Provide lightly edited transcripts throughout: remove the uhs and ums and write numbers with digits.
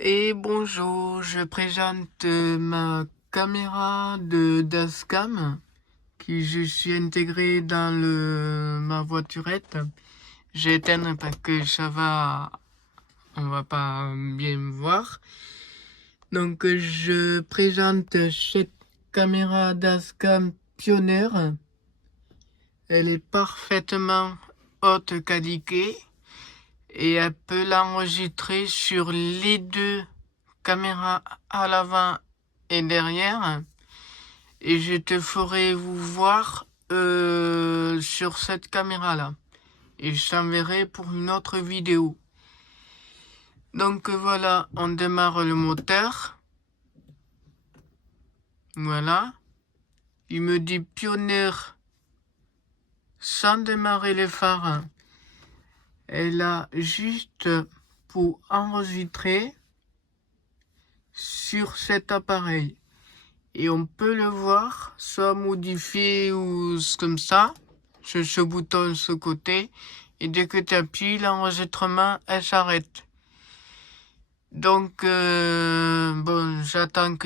Et bonjour, je présente ma caméra de Dashcam que je suis intégrée dans ma voiturette. J'ai éteint parce que on va pas bien voir. Donc je présente cette caméra Dashcam Pioneer. Elle est parfaitement haute qualité et elle peut l'enregistrer sur les deux caméras à l'avant et derrière. Et je te ferai vous voir sur cette caméra là. Et je t'enverrai pour une autre vidéo. Donc voilà, on démarre le moteur. Voilà. Il me dit Pioneer sans démarrer les phares. Elle a juste pour enregistrer sur cet appareil. Et on peut le voir, soit modifié ou comme ça, sur ce bouton de ce côté. Et dès que tu appuies, l'enregistrement, elle s'arrête. Donc, bon, j'attends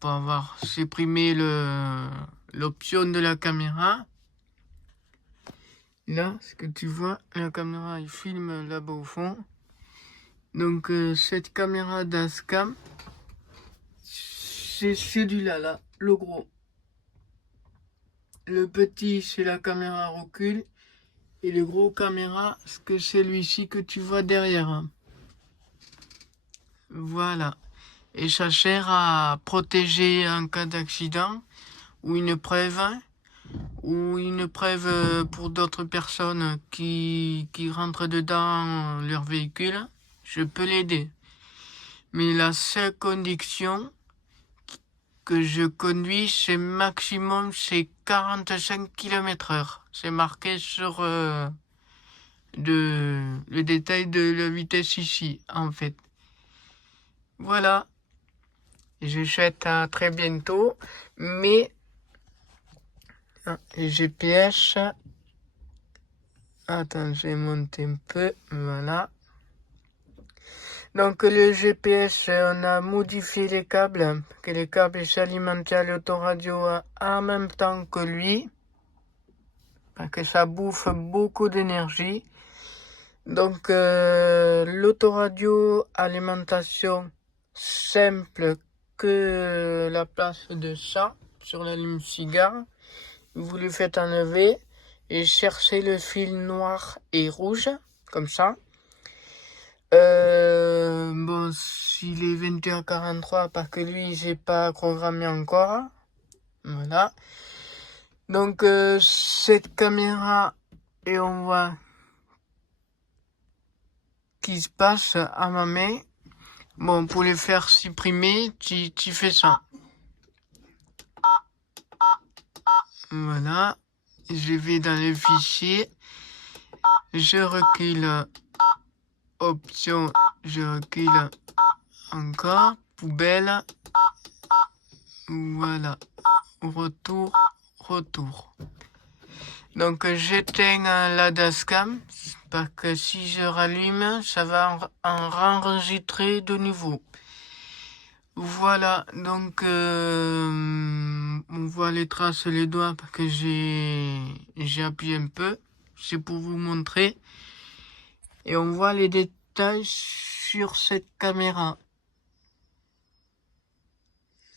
pour avoir supprimé l'option de la caméra. Là, ce que tu vois, la caméra, il filme là-bas au fond. Donc, cette caméra Dashcam, c'est celui-là, là, le gros. Le petit, c'est la caméra recul. Et le gros caméra, c'est que celui-ci que tu vois derrière. Voilà. Et ça sert à protéger en cas d'accident ou une preuve pour d'autres personnes qui rentrent dedans leur véhicule. Je peux l'aider. Mais la seule condition que je conduis, c'est maximum, c'est 45 km/h. C'est marqué sur le détail de la vitesse ici, en fait. Voilà. Je souhaite à très bientôt. Mais le GPS. Attends, je vais monter un peu. Voilà. Donc le GPS, on a modifié les câbles, que les câbles s'alimentent à l'autoradio en même temps que lui, parce que ça bouffe beaucoup d'énergie. Donc l'autoradio alimentation simple que la place de ça sur l'allume-cigare. Vous le faites enlever et cherchez le fil noir et rouge, comme ça. Bon, s'il est 21h43 parce que lui, j'ai pas programmé encore. Voilà. Donc, cette caméra, et on voit qui se passe à ma main. Bon, pour le faire supprimer, tu fais ça. Voilà. Je vais dans le fichier. Je recule. Option, je recule encore. Poubelle. Voilà. Retour. Donc j'éteins la Dashcam parce que si je rallume, ça va en enregistrer de nouveau. Voilà, donc on voit les traces, les doigts parce que j'ai appuyé un peu. C'est pour vous montrer. Et on voit les détails sur cette caméra.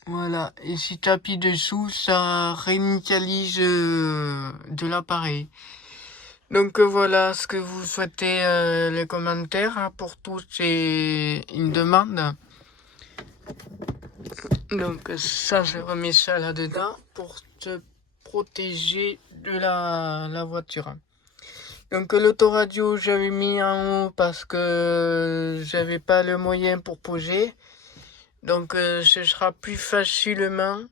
Voilà, et si tu appuies dessous, ça réinitialise de l'appareil. Donc voilà ce que vous souhaitez, les commentaires. Hein, pour tous, c'est une demande. Donc ça, je remets ça là-dedans pour te protéger de la voiture. Donc l'autoradio, j'avais mis en haut parce que j'avais pas le moyen pour poser. Donc ce sera plus facilement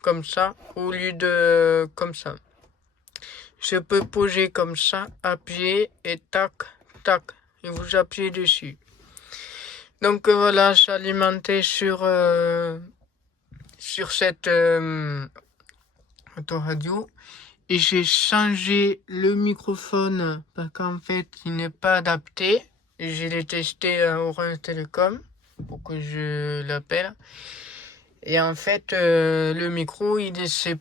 comme ça au lieu de comme ça. Je peux poser comme ça, appuyer et tac, tac, et vous appuyez dessus. Donc voilà, c'est alimenté sur cette autoradio. Et j'ai changé le microphone parce qu'en fait, il n'est pas adapté. Et je l'ai testé à Orange Telecom pour que je l'appelle. Et en fait, le micro, il est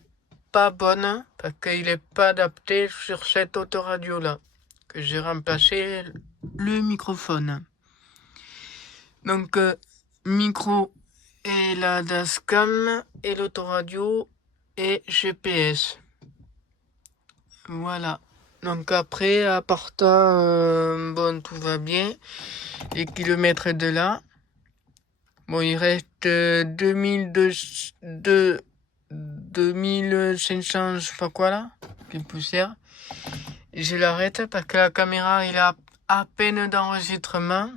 pas bon parce qu'il est pas adapté sur cette autoradio là que j'ai remplacé le microphone. Donc micro et la Dascam et l'autoradio et GPS. Voilà. Donc après, à part ça, bon, tout va bien. Les kilomètres de là. Bon, il reste 2500, je sais pas quoi là, quelle poussière. Et je l'arrête parce que la caméra, il a à peine d'enregistrement.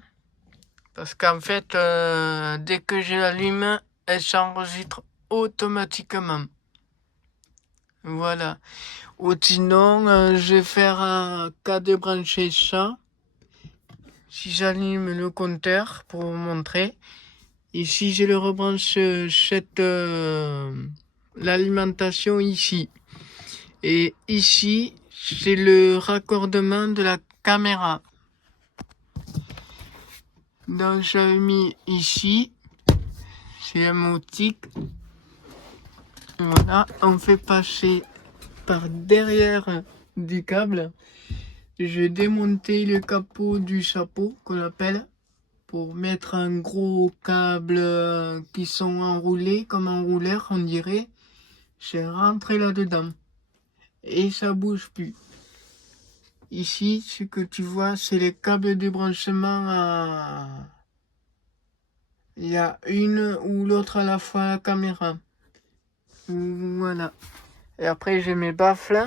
Parce qu'en fait, dès que je l'allume, elle s'enregistre automatiquement. Voilà. Ou sinon, je vais faire un cas de brancher ça. Si j'allume le compteur pour vous montrer. Et si je le rebranche l'alimentation ici. Et ici, c'est le raccordement de la caméra. Donc j'avais mis ici. C'est un motique. Voilà, on fait passer par derrière du câble. Je vais démonter le capot du chapeau qu'on appelle pour mettre un gros câble qui sont enroulés comme un rouleur on dirait. J'ai rentré là-dedans et ça bouge plus. Ici, ce que tu vois, c'est les câbles de branchement à... Il y a une ou l'autre à la fois à la caméra. Voilà. Et après, j'ai mes baffles.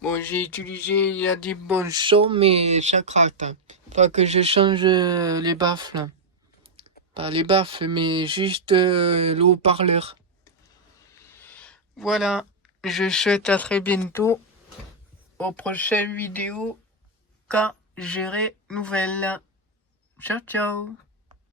Bon, j'ai utilisé, il y a des bons sons, mais ça craque. Faut que je change les baffles. Pas les baffles, mais juste le haut-parleur. Voilà. Je souhaite à très bientôt aux prochaines vidéos quand j'aurai nouvelles. Ciao, ciao.